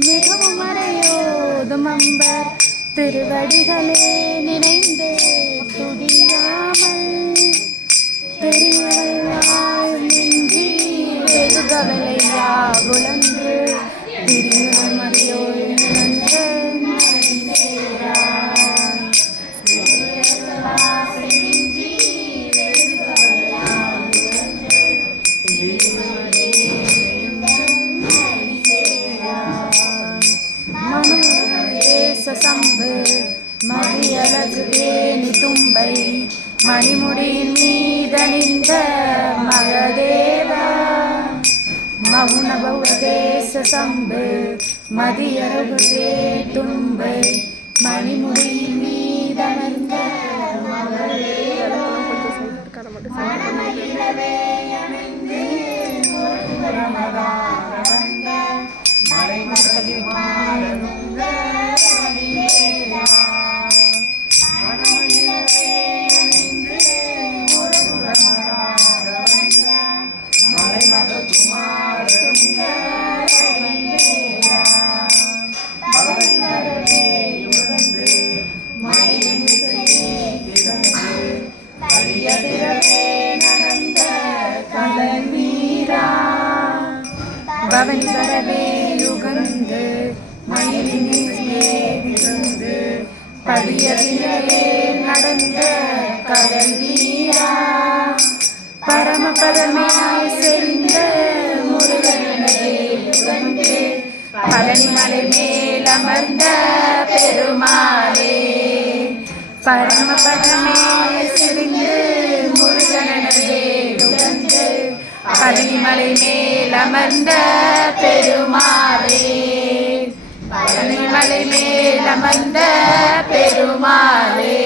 மிகவும் மறையோதும் அம்பர் திருவடிகளே நினைந்து துதியாமல் பெரியவளாய் நெஞ்சி வெகுகவலையா உழன்று திரியும் மறையோடு நின்று சம்பு மதியழகு வேணி தும்பை மணிமுடியின் மீதணிந்த மகதேவா மவுன பௌதேச சம்பு மதியழகு வே தும்பை மணிமுடியின் மீதமர்ந்த மகதேவா பவன் வரவே யுகந்து மயிலினிலே விழுந்து படியதிலே நடந்த கடல் நீரா பரமபதமாய் செறிந்த முருகனே யுகந்து பழனிமலை மேல் அமர்ந்த பெருமாளே பரமபதமாய் செறிந்து முருகனே யுகந்து பழனிமலை மேல் அமர்ந்த பெருமாளே பழனிமலை மேல் அமர்ந்த பெருமாளே